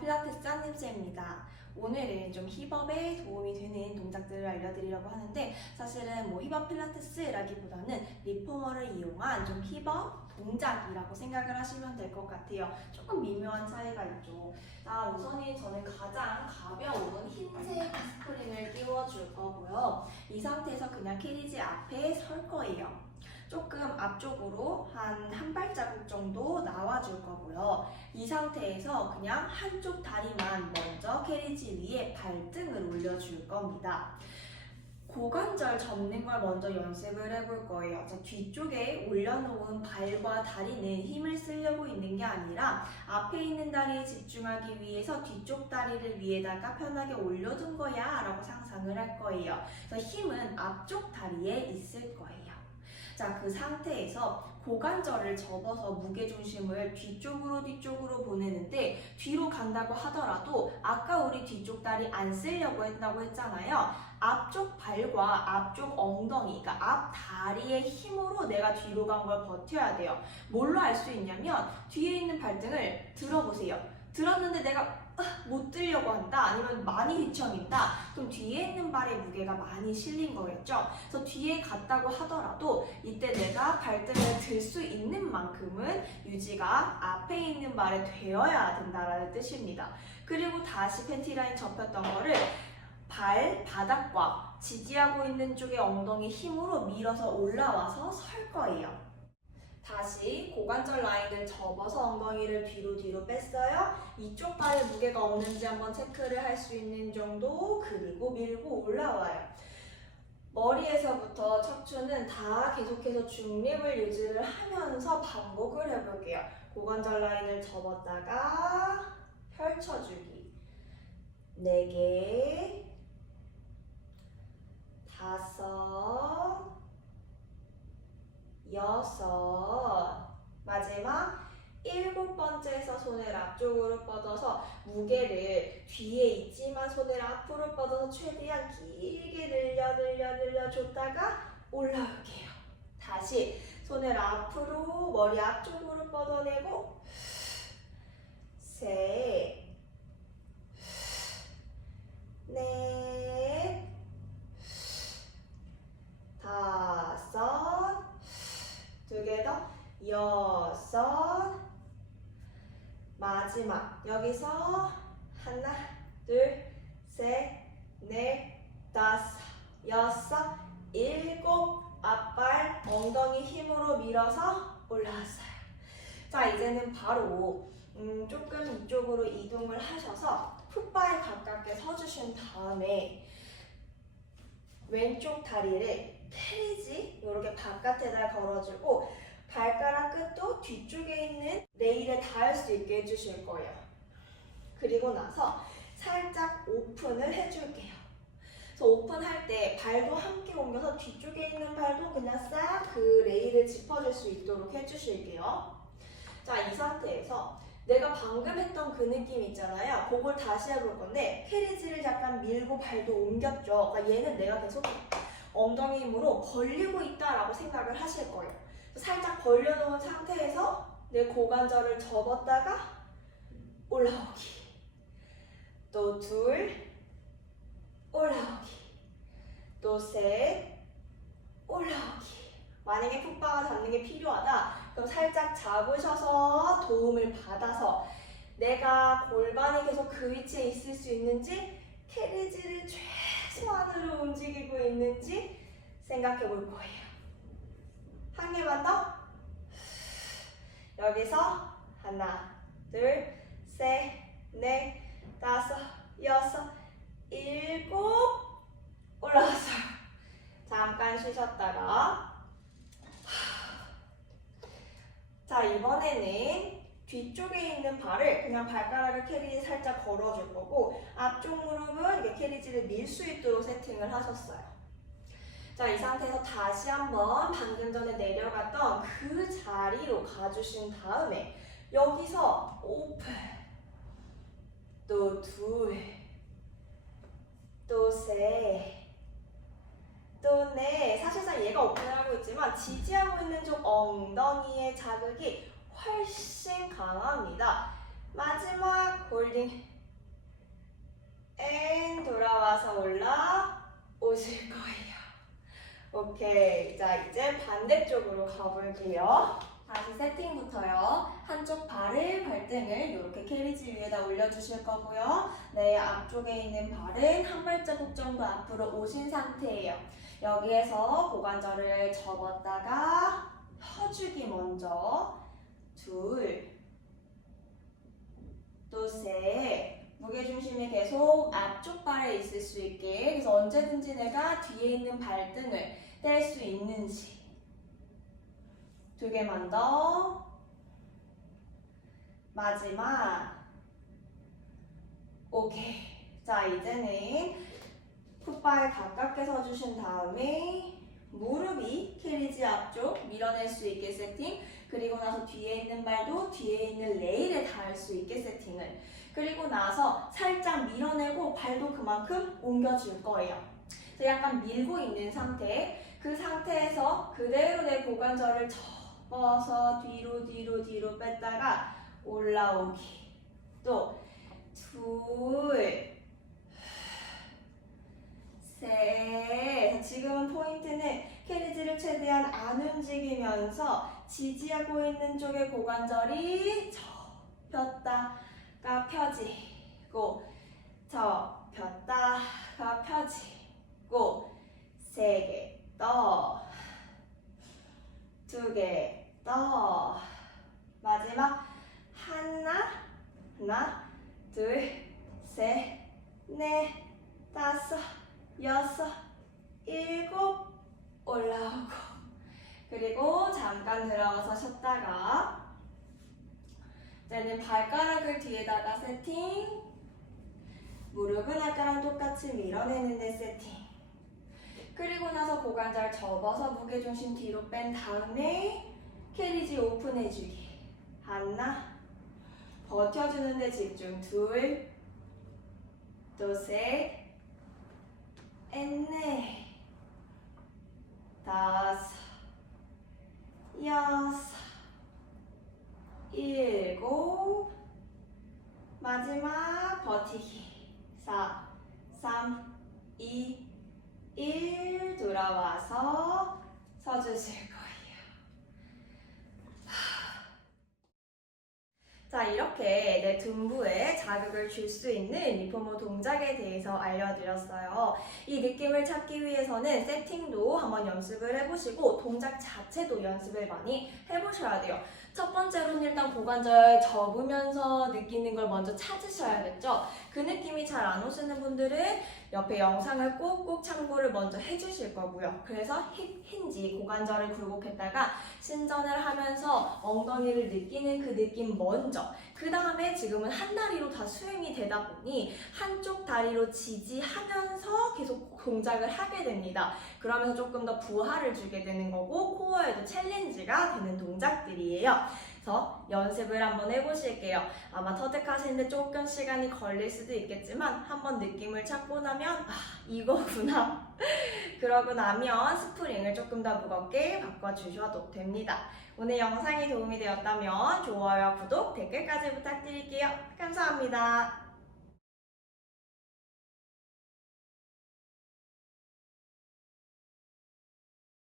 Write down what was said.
필라테스 안님쌤입니다. 오늘은 좀 힙업에 도움이 되는 동작들을 알려드리려고 하는데 사실은 뭐 힙업 필라테스라기보다는 리포머를 이용한 좀 힙업 동작이라고 생각을 하시면 될 것 같아요. 조금 미묘한 차이가 있죠. 자, 우선은 저는 가장 가벼운 흰색 스프링을 끼워줄 거고요. 이 상태에서 그냥 캐리지 앞에 설 거예요. 조금 앞쪽으로 한 한 발자국 정도 나와줄 거고요. 이 상태에서 그냥 한쪽 다리만 먼저 캐리지 위에 발등을 올려줄 겁니다. 고관절 접는 걸 먼저 연습을 해볼 거예요. 자, 뒤쪽에 올려놓은 발과 다리는 힘을 쓰려고 있는 게 아니라 앞에 있는 다리에 집중하기 위해서 뒤쪽 다리를 위에다가 편하게 올려둔 거야 라고 상상을 할 거예요. 그래서 힘은 앞쪽 다리에 있을 거예요. 자, 그 상태에서 고관절을 접어서 무게중심을 뒤쪽으로 뒤쪽으로 보내는데 뒤로 간다고 하더라도 아까 우리 뒤쪽 다리 안 쓰려고 했다고 했잖아요. 앞쪽 발과 앞쪽 엉덩이, 그러니까 앞 다리의 힘으로 내가 뒤로 간 걸 버텨야 돼요. 뭘로 알 수 있냐면 뒤에 있는 발등을 들어보세요. 들었는데 내가 아, 못 들려고 한다? 아니면 많이 휘청인다? 그럼 뒤에 있는 발의 무게가 많이 실린 거겠죠? 그래서 뒤에 갔다고 하더라도 이때 내가 발등을 들 수 있는 만큼은 유지가 앞에 있는 발에 되어야 된다라는 뜻입니다. 그리고 다시 팬티 라인 접혔던 거를 발 바닥과 지지하고 있는 쪽의 엉덩이 힘으로 밀어서 올라와서 설 거예요 다시 고관절 라인을 접어서 엉덩이를 뒤로 뒤로 뺐어요. 이쪽 발에 무게가 없는지 한번 체크를 할 수 있는 정도 그리고 밀고 올라와요. 머리에서부터 척추는 다 계속해서 중립을 유지를 하면서 반복을 해볼게요. 고관절 라인을 접었다가 펼쳐주기. 네 개, 다섯, 여섯 마지막 일곱 번째에서 손을 앞쪽으로 뻗어서 무게를 뒤에 있지만 손을 앞으로 뻗어서 최대한 길게 늘려 늘려 늘려 줬다가 올라올게요. 다시 손을 앞으로 머리 앞쪽으로 뻗어내고 셋, 넷, 다섯 두 개 더 여섯 마지막 여기서 하나 둘 셋 넷 다섯 여섯 일곱 앞발 엉덩이 힘으로 밀어서 올라왔어요 자 이제는 바로 음, 조금 이쪽으로 이동을 하셔서 풋바에 가깝게 서주신 다음에 왼쪽 다리를 캐리지 이렇게 바깥에다 걸어주고 발가락 끝도 뒤쪽에 있는 레일에 닿을 수 있게 해주실 거예요. 그리고 나서 살짝 오픈을 해줄게요. 그래서 오픈할 때 발도 함께 옮겨서 뒤쪽에 있는 발도 그냥 싹 그 레일을 짚어줄 수 있도록 해주실게요. 자, 이 상태에서 내가 방금 했던 그 느낌 있잖아요. 그걸 다시 해볼 건데 캐리지를 약간 밀고 발도 옮겼죠. 그러니까 얘는 내가 계속 엉덩이 힘으로 벌리고 있다라고 생각을 하실 거예요. 살짝 벌려놓은 상태에서 내 고관절을 접었다가 올라오기. 또 둘, 올라오기. 또 셋, 올라오기. 만약에 풋바가 잡는 게 필요하다. 그럼 살짝 잡으셔서 도움을 받아서 내가 골반이 계속 그 위치에 있을 수 있는지 캐리지를 최소한으로 움직이고 있는지 생각해 볼 거예요. 한 개만 더. 여기서 하나, 둘, 셋, 넷, 다섯, 여섯, 일곱 올라갔어요. 잠깐 쉬셨다가 자 이번에는 뒤쪽에 있는 발을 그냥 발가락을 캐리지 살짝 걸어줄 거고 앞쪽 무릎은 이렇게 캐리지를 밀 수 있도록 세팅을 하셨어요. 자, 이 상태에서 다시 한번 방금 전에 내려갔던 그 자리로 가주신 다음에 여기서 오픈 또 둘, 또 셋, 또 넷. 사실상 얘가 오픈을 하고 있지만 지지하고 있는 쪽 엉덩이의 자극이 훨씬 강합니다. 마지막 골 홀딩 앤 돌아와서 올라 오실 거예요. 오케이. 자, 이제 반대쪽으로 가볼게요. 다시 세팅부터요. 한쪽 발을, 발등을 이렇게 캐리지 위에다 올려주실 거고요. 네, 앞쪽에 있는 발은 한 발자국 정도 앞으로 오신 상태예요. 여기에서 고관절을 접었다가 펴주기 먼저 둘, 또 셋. 무게중심이 계속 앞쪽 발에 있을 수 있게 그래서 언제든지 내가 뒤에 있는 발등을 뗄 수 있는지 두 개만 더. 마지막. 오케이. 자 이제는 풋발 가깝게 서주신 다음에 무릎이 캐리지 앞쪽 밀어낼 수 있게 세팅. 그리고 나서 뒤에 있는 발도 뒤에 있는 레일에 닿을 수 있게 세팅을. 그리고 나서 살짝 밀어내고 발도 그만큼 옮겨줄 거예요. 약간 밀고 있는 상태. 그 상태에서 그대로 내 고관절을 접어서 뒤로 뒤로 뒤로 뺐다가 올라오기. 또 둘, 셋. 지금은 포인트는 캐리지를 최대한 안 움직이면서 지지하고 있는 쪽의 고관절이 접혔다가 펴지고 접혔다가 펴지고 세개 더, 두개 더, 마지막 하나, 하나, 둘, 셋, 넷, 다섯, 여섯, 일곱 올라오고. 그리고 잠깐 들어가서 쉬었다가 이제는 발가락을 뒤에다가 세팅 무릎은 아까랑 똑같이 밀어내는데 세팅. 그리고 나서 고관절 접어서 무게중심 뒤로 뺀 다음에 캐리지 오픈해주기 하나 버텨주는데 집중 둘또셋 넷 다섯, 여섯, 일곱, 마지막 버티기. 사, 삼, 이, 일 돌아와서 서주실 거예요. 자, 이렇게 내 등부에 자극을 줄 수 있는 리포머 동작에 대해서 알려드렸어요. 이 느낌을 찾기 위해서는 세팅도 한번 연습을 해보시고 동작 자체도 연습을 많이 해보셔야 돼요. 첫 번째로는 일단 고관절 접으면서 느끼는 걸 먼저 찾으셔야겠죠. 그 느낌이 잘 안 오시는 분들은 옆에 영상을 꼭꼭 참고를 먼저 해주실 거고요. 그래서 힙 힌지 고관절을 굴곡했다가 신전을 하면서 엉덩이를 느끼는 그 느낌 먼저 그 다음에 지금은 한 다리로 다 수행이 되다 보니 한쪽 다리로 지지하면서 계속 동작을 하게 됩니다. 그러면서 조금 더 부하를 주게 되는 거고 코어에도 챌린지가 되는 동작들이에요. 그래서 연습을 한번 해보실게요. 아마 터득하시는데 조금 시간이 걸릴 수도 있겠지만 한번 느낌을 찾고 나면 아 이거구나 그러고 나면 스프링을 조금 더 무겁게 바꿔주셔도 됩니다. 오늘 영상이 도움이 되었다면 좋아요와 구독, 댓글까지 부탁드릴게요. 감사합니다.